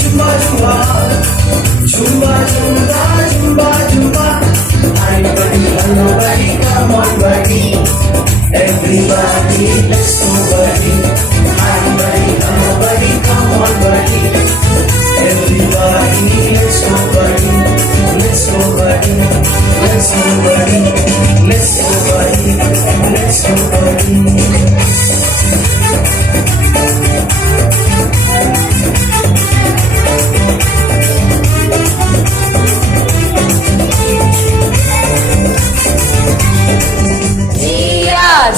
Jumba Jumba, Jumba Jumba, Jumba Jumba. Everybody, nobody, come on, buddy. Everybody, let's go, buddy. Everybody, nobody, come on, buddy. Everybody, let's go, buddy. Let's go, buddy. Let's go, buddy. Let's go, buddy. Let's go, buddy.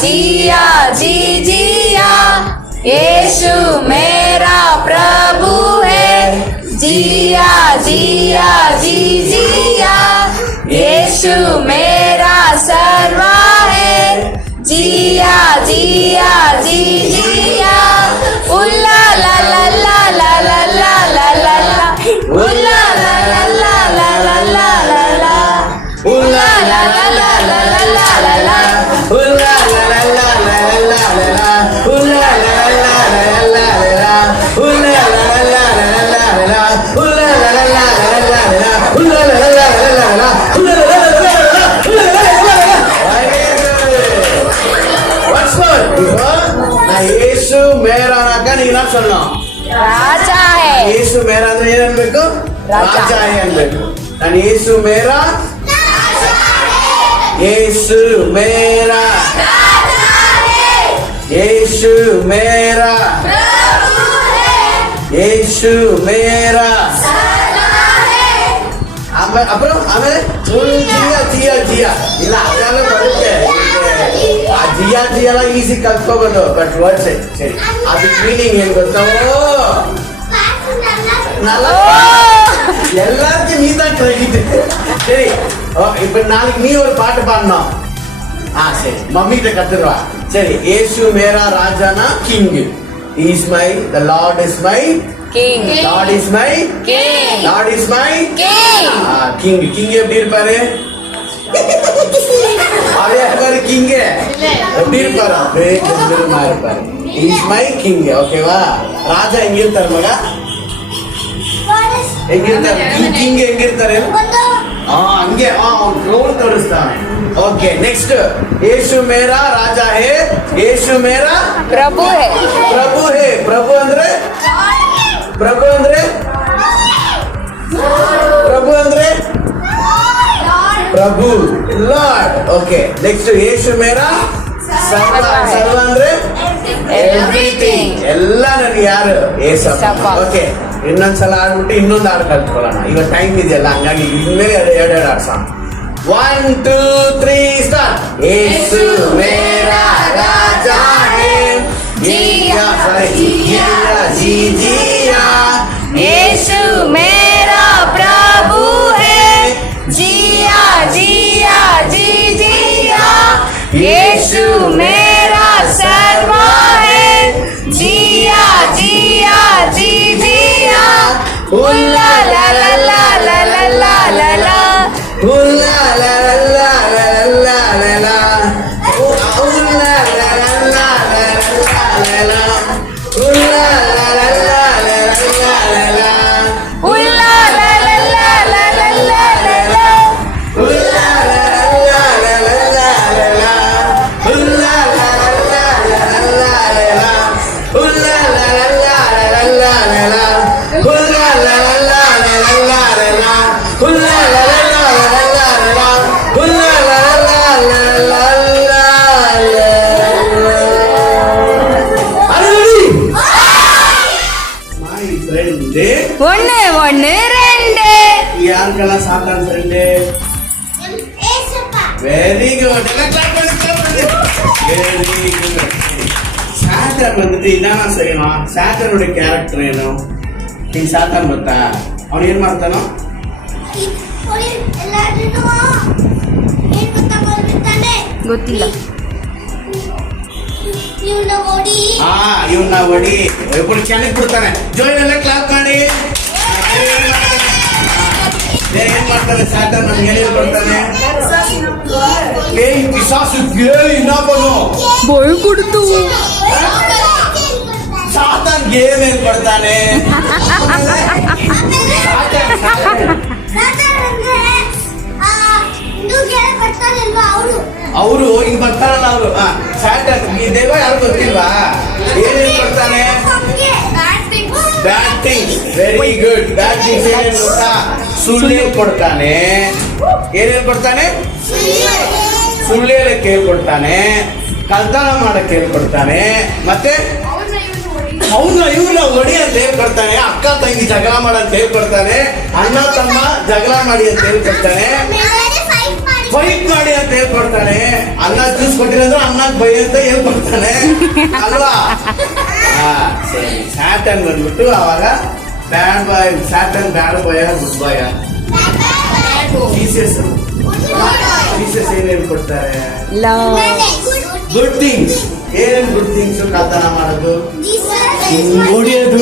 जिया जी जिया, यीशु मेरा प्रभु है। जिया जिया जी जिया, यीशु मेरा सर्वा है। जिया जिया जी जिया, उल्ला ला ला ला ला ला ला ला ला ला, उल्ला ला ला ला ला ला ला ला ला, उल्ला ला ला ला ला ला ला ला ला, उल्ला ಯೇಸು ಮೇರ ನೀನ ಸೊನ್ನ ರಾಜ ಹೇ. ಯೇಸು ಮೇರ ಅಂದ್ರೆ ಏನ್ ಅನ್ಬೇಕು? ರಾಜ ಅನ್ಬೇಕು. ನಾನು ಯೇಸು ಮೇರ, ಯೇಸು ಮೇರ, ಯೇಸು ಮೇರ, ಯೇಸು ಮೇರ. ಆಮೇಲೆ ಜಿಯಾ ಜಿಯಾ ಜಿಯಾ ಇಲ್ಲ ಅದೆಲ್ಲ ಬರುತ್ತೆ. ಆ ಜಿಯಾ ಜಿಯಾ ಎಲ್ಲ ಈಸಿ ಕಲ್ತ್ಕೋಬಹುದು, ಬಟ್ ವರ್ಡ್ಸ್ ಸರಿ ಅದು ಮೀನಿಂಗ್ ಏನ್ ಗೊತ್ತೋ எல்லாருக்கும் நீ தான் ட்ரெயினிட்டு. சரி இப்ப நாளைக்கு நீ ஒரு பாட்டு பாடணும். சரி மம்மி கிட்ட கத்துருவா. சரி ஏசு மேரா ராஜானா king. Is my the Lord is my king. Lord is my king. Lord is my king. King. King எப்படி இருப்பாரு? அதே இருப்பாரு கிங். எப்படி இருப்பாரு? அப்படியே கம்பீரமா இருப்பாரு. Is my king. ஓகேவா? ராஜா எங்க இருக்காரு மகா? எங்க இருக்காரு? கிங் எங்க இருக்காரு? ಹಂಗೆ ರೋಲ್ ತೋರಿಸ್ತಾನೆ. ಓಕೆ ನೆಕ್ಸ್ಟ್ ಯೇಸು ಮೇರಾ ರಾಜ ಹೇ, ಯೇಸು ಮೇರಾ ಪ್ರಭು ಹೇ. ಪ್ರಭು ಹೇ. ಪ್ರಭು ಅಂದ್ರೆ ಪ್ರಭು ಅಂದ್ರೆ ಪ್ರಭು ಅಂದ್ರೆ ಪ್ರಭು ಲಾರ್ಡ್. ಓಕೆ ನೆಕ್ಸ್ಟ್ ಯೇಸು ಮೇರಾ ಸರ್ವ. ಸರ್ವ ಅಂದ್ರೆ ಎವ್ರಿಥಿಂಗ್. ಎಲ್ಲ ನನಗೆ ಯಾರು? ಏಸಪ್ಪ. ಓಕೆ ಇನ್ನೊಂದ್ಸಲ ಆಡ್ಬಿಟ್ಟು ಇನ್ನೊಂದು ಹಾಡು ಕಲ್ತ್ಕೊಳ್ಳೋಣ. ಇವಾಗ ಟೈಮ್ ಇದೆಯಲ್ಲ, ಹಂಗಾಗಿ ಇನ್ಮೇಲೆ ಎರಡು ಆಡ್ಸೋಣ. 1 2 3 ಸ್ಟಾರ್ಟ್. ಯೇಸು ಮೇರಾ ರಾಜಾ ಹೇ, ಜಿಯಾ ಜಿಯಾ ಜಿ ಜಿಯಾ, ಯೇಸು ಮೇರಾ ಪ್ರಭು ಹೇ. ಜಿಯಾ ಜಿಯಾ ಜಿ ಜಿಯಾ, ಯೇಸು ಮೇರಾ ಸರ್ವಾ ಹೇ. ಜಿಯಾ ಜಿಯಾ ಜಿ ಜಿಯಾ, ಉಲ್ಲಾ ಲಾ ಲಾ ಲಾ ಲಾ ಲಾ ಲಾ ಲಾ ಲಾ, ಉಲ್ಲಾ ಲಾ ಲಾ ಲಾ ಲಾ ಲಾ ಲಾ, ಉಲ್ಲಾ ಲಾ ಲಾ ಲಾ ಲಾ ಲಾ, ಉಲ್ಲಾ ಲಾ ಲಾ ಲಾ ಲಾ ಲಾ, ಉಲ್ಲಾ ಲಾ ಲಾ ಲಾ ಲಾ ಲಾ ಲಾ ಲಾ, ಉಲ್ಲಾ ಲಾ ಲಾ ಲಾ ಲಾ ಲಾ, ಉಲ್ಲಾ ಲಾ ಲಾ ಲಾ ಲಾ ಲಾ, ಉಲ್ಲಾ ಲಾ ಲಾ ಲಾ ಲಾ ಲಾ, ಉಲ್ಲಾ ಲಾ ಲಾ ಲಾ ಲಾ ಲಾ, ಉಲ್ಲಾ ಲಾ ಲಾ ஒன்னு ஒன்னு ரெண்டு. யாருக்கெல்லாம் சாத்தான் friend? Very good. Very good. சாத்தான் வந்துட்டு என்ன செய்யணும்? சாத்தானுடைய ಕ್ಯಾರೆಕ್ಟರ್ ಏನು? ಈ ಸಾತಾನ್ ಗೊತ್ತಾ? ಅವನು ಏನ್ ಮಾಡ್ತಾನೋ? ಗೊತ್ತಿಲ್ಲ. ಇವನ್ನ ಹೊಡಿ ಚೆನ್ನಾಗಿ ಬಿಡ್ತಾನೆ. ಜೋಯಿನೆಲ್ಲ ಕ್ಲಾಪ್ ಮಾಡಿ. ಏನ್ ಮಾಡ್ತಾನೆ ಸಾತಾನ್? ನಮ್ಗೆ ಏನೇನು ಕೊಡ್ತಾನೆ? ಪಿಶಾಸು ಕೇಳಿ ಇನ್ನೊಬ್ಬನು ಭಯ ಕೊಡ್ತು. ಸಾತಾನ್ ಏನೇನ್ ಕೊಡ್ತಾನೆ? ಅವರು ಈಗ ಬರ್ತಾರಲ್ಲ ಅವರು ಸ್ಯಾಟನ್ ಈ ದೇವ ಯಾರು ಗೊತ್ತಿಲ್ವಾ? ಏನೇನ್ ಕೊಡ್ತಾನೆ? Bad things. Very good. Bad things ಏನೇನ್ ಗೊತ್ತಾ? ಸುಳ್ಳು ಕೊಡ್ತಾನೆ. ಏನೇನ್ ಕೊಡ್ತಾನೆ? ಸುಳ್ಳು ಹೇಳಕ್ಕೆ ಹೇಳ್ಕೊಡ್ತಾನೆ, ಕಳ್ತನ ಮಾಡಕ್ಕೆ ಹೇಳ್ಕೊಡ್ತಾನೆ, ಮತ್ತೆ ಅವ್ನ ಇವ್ರನ್ನ ಹೊಡಿ ಅಂತ ಹೇಳ್ಕೊಡ್ತಾನೆ, ಅಕ್ಕ ತಂಗಿ ಜಗಳ ಮಾಡಂತ ಹೇಳ್ಕೊಡ್ತಾನೆ, ಅಣ್ಣ ತಮ್ಮ ಜಗಳ ಮಾಡಿ ಅಂತ ಹೇಳ್ಕೊಡ್ತಾನೆ, ಫೈಟ್ ಮಾಡಿ ಅಂತ ಹೇಳ್ಕೊಡ್ತಾನೆ, ಅನ್ನ ಜ್ಯೂಸ್ ಕೊಟ್ಟಿರೋದು ಅನ್ನ ಬೈ ಅಂತ ಹೇಳ್ಕೊಡ್ತಾನೆ ಅಲ್ವಾ? ಸರಿ. ಸ್ಯಾಟನ್ ಬಂದ್ಬಿಟ್ಟು ಅವಾಗ ಬ್ಯಾಡ್ ಬಾಯ್. ಸ್ಯಾಟನ್ ಬ್ಯಾಡ್ ಬಾಯ್ ಗುಡ್ ಬಾಯ್? ಜೀಸಸ್ ಏನ್ ಹೇಳ್ಕೊಡ್ತಾರೆ? Good things. ಏನೇನ್ ಗುಡ್ ಥಿಂಗ್ಸ್? ಕಳ್ತನ ಮಾಡೋದು, ಹೊಡಿಯೋದು,